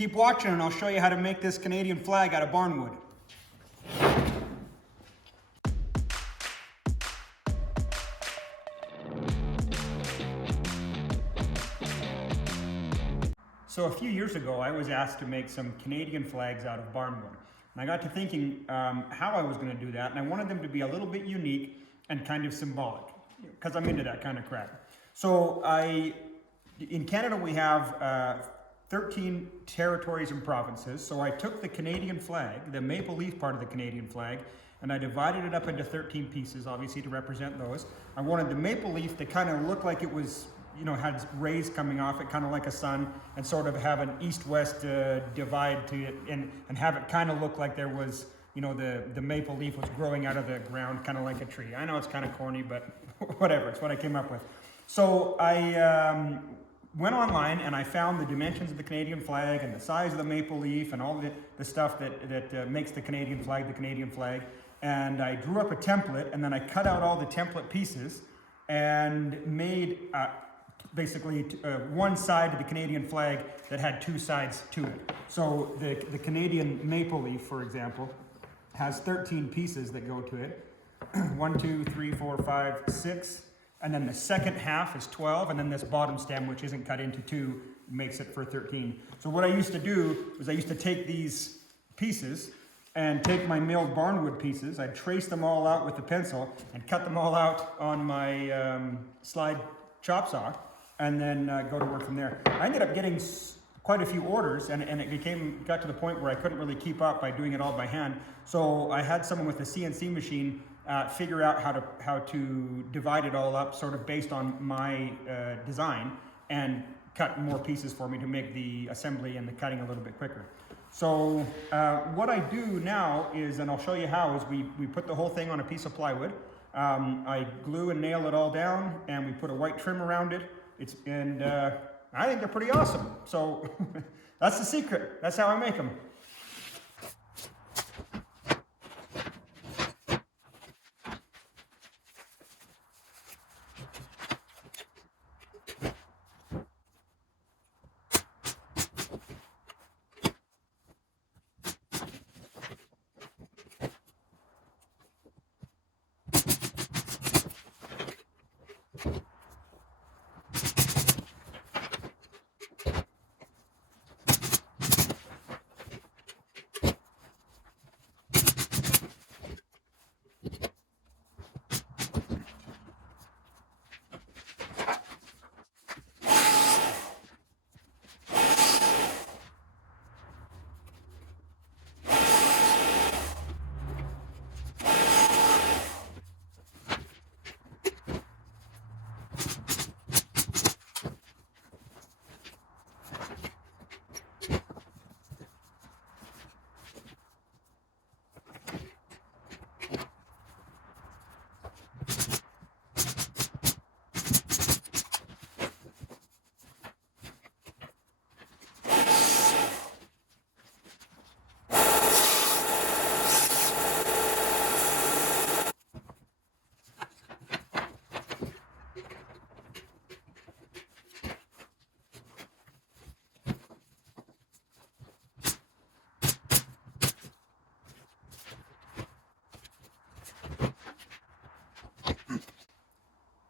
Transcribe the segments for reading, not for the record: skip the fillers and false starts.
Keep watching and I'll show you how to make this Canadian flag out of barnwood. So a few years ago, I was asked to make some Canadian flags out of barnwood. And I got to thinking how I was going to do that, and I wanted them to be a little bit unique and kind of symbolic, because I'm into that kind of crap. So in Canada we have 13 territories and provinces, so I took the Canadian flag, the maple leaf part of the Canadian flag, and I divided it up into 13 pieces, obviously to represent those. I wanted the maple leaf to kind of look like it was, you know, had rays coming off it, kind of like a sun, and sort of have an east-west divide to it, and have it kind of look like there was, you know, the maple leaf was growing out of the ground, kind of like a tree. I know it's kind of corny, but whatever, it's what I came up with. So I went online and I found the dimensions of the Canadian flag and the size of the maple leaf and all the stuff that makes the Canadian flag, and I drew up a template, and then I cut out all the template pieces and made basically one side of the Canadian flag that had two sides to it. So the Canadian maple leaf, for example, has 13 pieces that go to it. 1, 2, 3, 4, 5, 6, and then the second half is 12, and then this bottom stem, which isn't cut into two, makes it for 13. So what I used to do was I used to take these pieces and take my milled barnwood pieces, I'd trace them all out with the pencil and cut them all out on my slide chop saw, and then go to work from there. I ended up getting quite a few orders, and it got to the point where I couldn't really keep up by doing it all by hand. So I had someone with a CNC machine figure out how to divide it all up, sort of based on my design, and cut more pieces for me to make the assembly and the cutting a little bit quicker. So what I do now is, and I'll show you how, is we put the whole thing on a piece of plywood. I glue and nail it all down, and we put a white trim around it. I think they're pretty awesome. So that's the secret. That's how I make them.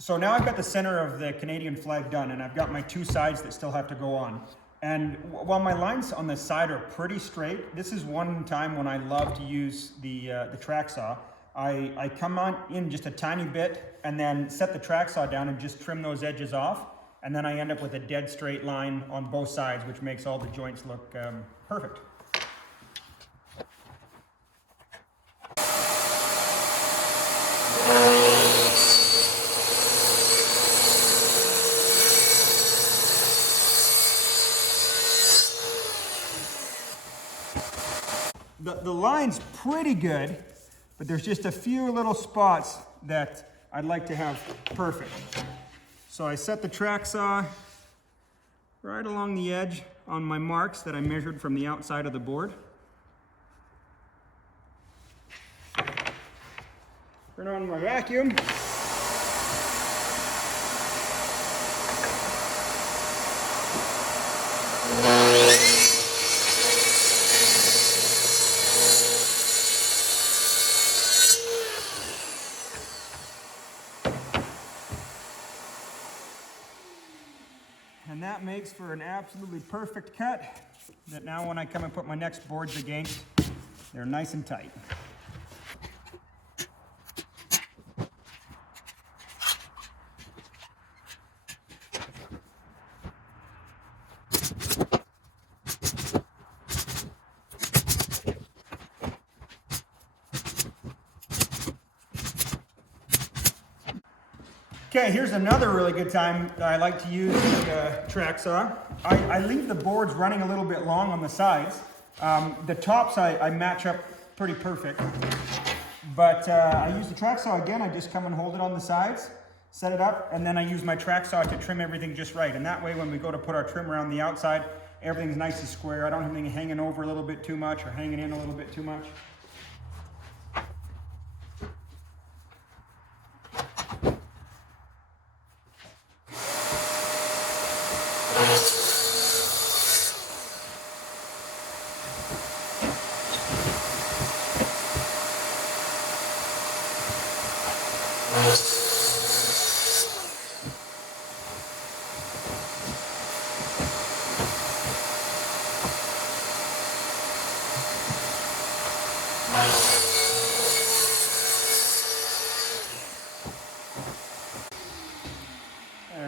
So now I've got the center of the Canadian flag done, and I've got my two sides that still have to go on. And while my lines on the side are pretty straight, this is one time when I love to use the track saw. I come on in just a tiny bit and then set the track saw down and just trim those edges off. And then I end up with a dead straight line on both sides, which makes all the joints look perfect. The line's pretty good, but there's just a few little spots that I'd like to have perfect. So I set the track saw right along the edge on my marks that I measured from the outside of the board. Turn on my vacuum. that makes for an absolutely perfect cut that now when I come and put my next boards against, they're nice and tight. Okay, here's another really good time that I like to use the track saw. I leave the boards running a little bit long on the sides. The tops I match up pretty perfect. But I use the track saw again. I just come and hold it on the sides, set it up, and then I use my track saw to trim everything just right. And that way when we go to put our trim around the outside, everything's nice and square. I don't have anything hanging over a little bit too much or hanging in a little bit too much.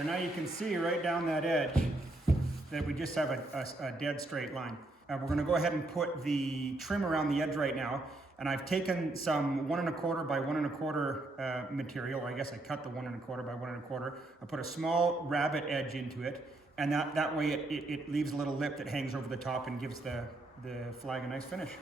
There, now you can see right down that edge that we just have a dead straight line. We're going to go ahead and put the trim around the edge right now, and I've taken some 1 1/4 by 1 1/4 material. I guess I cut the 1 1/4 by 1 1/4. I put a small rabbet edge into it, and that way it leaves a little lip that hangs over the top and gives the flag a nice finish.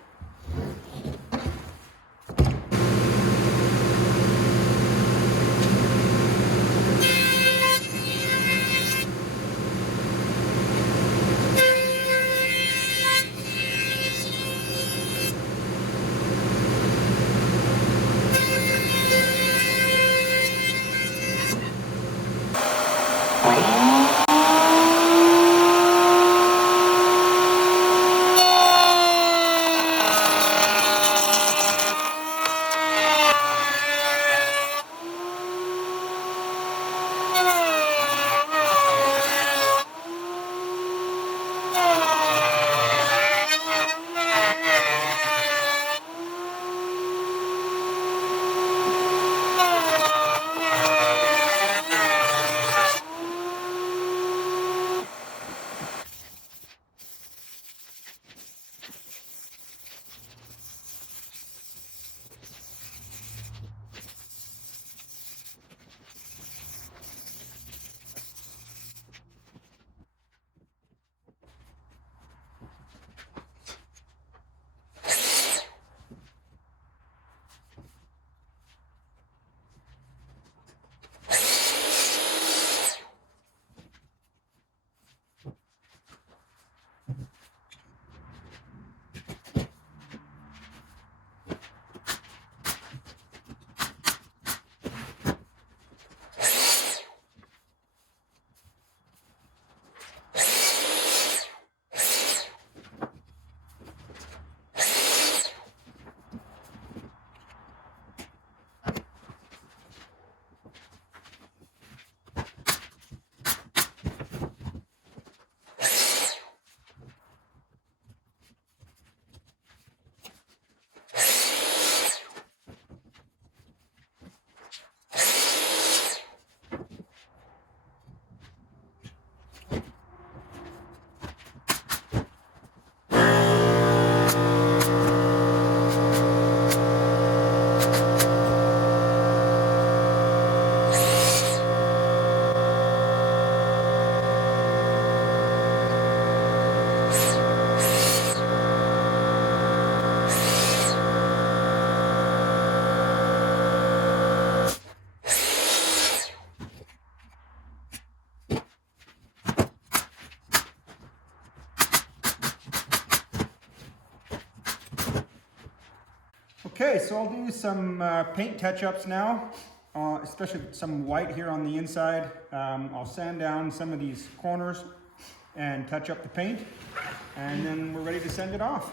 Okay, so I'll do some paint touch-ups now, especially some white here on the inside. I'll sand down some of these corners and touch up the paint, and then we're ready to send it off.